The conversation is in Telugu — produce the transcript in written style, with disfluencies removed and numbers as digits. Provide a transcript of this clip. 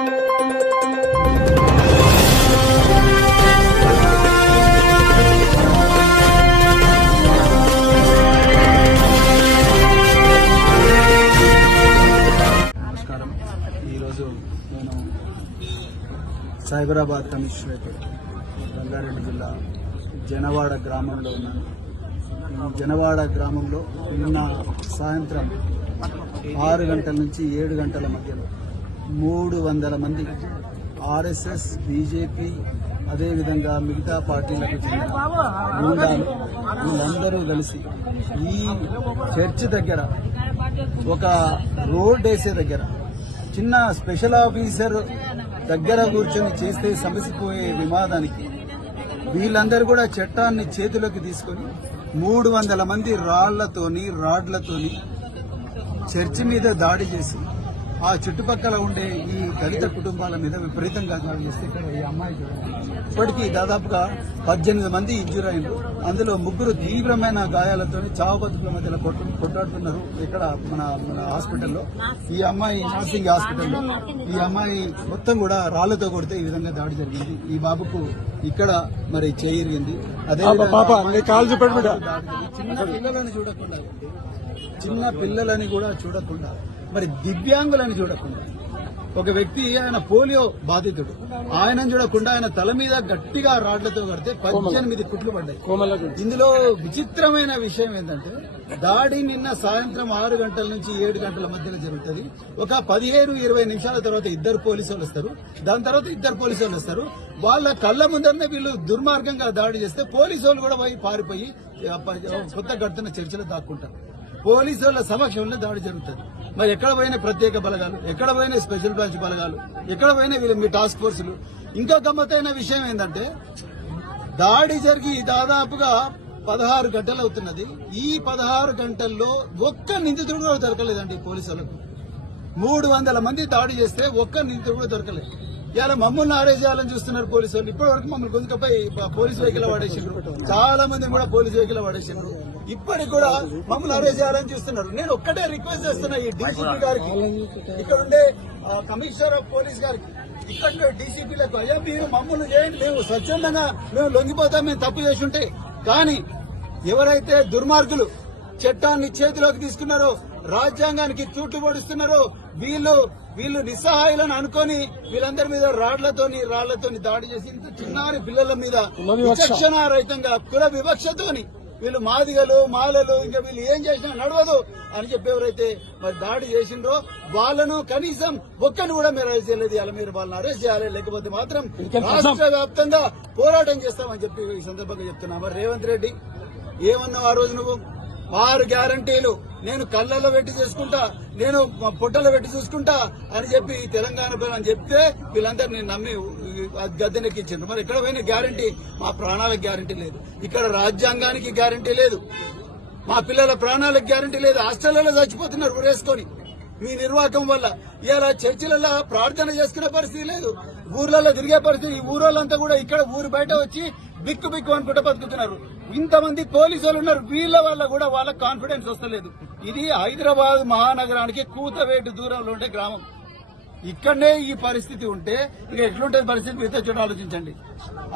నమస్కారం. ఈరోజు నేను సైబరాబాద్ కమిషనరేట్ రంగారెడ్డి జిల్లా జనవాడ గ్రామంలో ఉన్నాను. ఈ జనవాడ గ్రామంలో నిన్న సాయంత్రం 6 గంటల నుంచి 7 గంటల మధ్యలో 300 మంది ఆర్ఎస్ఎస్, బీజేపీ, అదేవిధంగా మిగతా పార్టీలకు చెందిన గూండాలు వీళ్ళందరూ కలిసి ఈ చర్చ్ దగ్గర ఒక రోడ్ వేసే దగ్గర చిన్న స్పెషల్ ఆఫీసర్ దగ్గర కూర్చొని చేస్తే సమసిపోయే వివాదానికి వీళ్ళందరూ కూడా చట్టాన్ని చేతిలోకి తీసుకొని 300 మంది రాడ్లతోని చర్చి మీద దాడి చేసి ఆ చుట్టుపక్కల ఉండే ఈ దళిత కుటుంబాల మీద విపరీతంగా దాడి చేస్తే ఇక్కడ ఈ అమ్మాయి ఇప్పటికీ దాదాపుగా 18 మంది ఇంజూర్ అయ్యారు. అందులో 3 తీవ్రమైన గాయాలతో చావు బతుకుల మధ్యలో కొట్టాడుతున్నారు ఇక్కడ మన హాస్పిటల్లో. ఈ అమ్మాయి నర్సింగ్ హాస్పిటల్లో ఈ అమ్మాయి మొత్తం కూడా రాళ్లతో కొడితే ఈ విధంగా దాడి జరిగింది. ఈ బాబుకు ఇక్కడ మరి చేయింది. అదే చిన్న పిల్లలని కూడా చూడకుండా మరి దివ్యాంగులని చూడకుండా ఒక వ్యక్తి ఆయన పోలియో బాధితుడు ఆయనను చూడకుండా ఆయన తల మీద గట్టిగా రాడ్లతో కడితే 18 కుట్లు పడ్డాయి. ఇందులో విచిత్రమైన విషయం ఏంటంటే దాడి నిన్న సాయంత్రం 6 గంటల నుంచి 7 గంటల మధ్యలో జరుగుతుంది. ఒక 15-20 నిమిషాల తర్వాత 2 పోలీసు వాళ్ళు వస్తారు. దాని తర్వాత 2 పోలీసు వాళ్ళు వస్తారు. వాళ్ళ కళ్ళ ముందరనే వీళ్ళు దుర్మార్గంగా దాడి చేస్తే పోలీసు వాళ్ళు కూడా పోయి పారిపోయి కొత్త కడుతున్న చర్చలో దాక్కుంటారు. పోలీసు వాళ్ళ సమక్షంలో దాడి జరుగుతుంది. మరి ఎక్కడ పోయిన ప్రత్యేక బలగాలు, ఎక్కడ పోయిన స్పెషల్ బ్రాంచ్ బలగాలు, ఎక్కడ పోయిన వీళ్ళు మీ టాస్క్ ఫోర్సులు. ఇంకా గమ్మత్తైన విషయం ఏంటంటే దాడి జరిగి దాదాపుగా 16 గంటలు అవుతున్నది. ఈ 16 గంటల్లో ఒక్క నిందితుడు కూడా దొరకలేదండి పోలీసులకు. 300 మంది దాడి చేస్తే ఒక్క నిందితుడు కూడా దొరకలేదు. ఇలా మమ్మల్ని అరెస్ట్ చేయాలని చూస్తున్నారు పోలీసు వాళ్ళు. ఇప్పటి వరకు మమ్మల్ని గొంతుకపై పోలీసు వెహికల్ వాడేసిండ్రు. చాలా మంది కూడా పోలీసు వెహికల్ వాడేసిండ్రు. ఇప్పటికి కూడా మమ్మల్ని అరెస్ట్ చేయాలని చూస్తున్నారు. నేను ఒక్కటే రిక్వెస్ట్ చేస్తున్నా ఈ డీసీపీ గారికి, ఇక్కడ ఉండే కమిషనర్ ఆఫ్ పోలీస్ గారికి, ఇక్కడ డీసీపీలకు, అయ్యా మీరు మమ్మల్ని చేయండి, మేము స్వచ్ఛందంగా మేము లొంగిపోతాం, మేము తప్పు చేసి ఉంటే. కానీ ఎవరైతే దుర్మార్గులు చట్టాన్ని చేతిలోకి తీసుకున్నారో, రాజ్యాంగానికి తూట్లు పొడుస్తున్నారో వీళ్ళు నిస్సహాయులను అనుకొని వీళ్ళందరి మీద రాళ్లతోని దాడి చేసి ఇంత చిన్నారి పిల్లల మీద విచక్షణారహితంగా కుల వివక్షతోని వీళ్ళు మాదిగలు, మాలలు, ఇంకా వీళ్ళు ఏం చేసినా నడవదు అని చెప్పి ఎవరైతే మరి దాడి చేసిండ్రో వాళ్ళను కనీసం ఒక్కరిని కూడా మీరు అరెస్ట్ చేయలేదు. అలా మీరు వాళ్ళని అరెస్ట్ చేయాలి, లేకపోతే మాత్రం రాష్ట్ర వ్యాప్తంగా పోరాటం చేస్తామని చెప్పి ఈ సందర్భంగా చెప్తున్నా. మరి రేవంత్ రెడ్డి ఏమన్నావు ఆ రోజు నువ్వు? 6 గ్యారంటీలు నేను కళ్ళల్లో పెట్టి చేసుకుంటా, నేను పొట్టలో పెట్టి చూసుకుంటా అని చెప్పి తెలంగాణ అని చెప్తే వీళ్ళందరూ నమ్మి గద్దెనెక్కించారు. మరి ఎక్కడ పోయిన గ్యారంటీ? మా ప్రాణాలకు గ్యారంటీ లేదు, ఇక్కడ రాజ్యాంగానికి గ్యారంటీ లేదు, మా పిల్లల ప్రాణాలకు గ్యారంటీ లేదు. హాస్టళ్లలో చచ్చిపోతున్నారు ఊరేసుకొని మీ నిర్వాహకం వల్ల. ఇలా చర్చిలలో ప్రార్థన చేసుకునే పరిస్థితి లేదు, ఊర్లలో తిరిగే పరిస్థితి. ఈ ఊరోళ్ళంతా కూడా ఇక్కడ ఊరు బయట వచ్చి బిక్కు అనుకుంటూ బతుకుతున్నారు. ఇంతమంది పోలీసులు ఉన్నారు, వీళ్ళ వల్ల కూడా వాళ్ళకి కాన్ఫిడెన్స్ వస్తలేదు. ఇది హైదరాబాద్ మహానగరానికి కూతవేటు దూరంలో ఉండే గ్రామం. ఇక్కడనే ఈ పరిస్థితి ఉంటే ఇక ఎట్లుంటే పరిస్థితి మిగతా చోట ఆలోచించండి.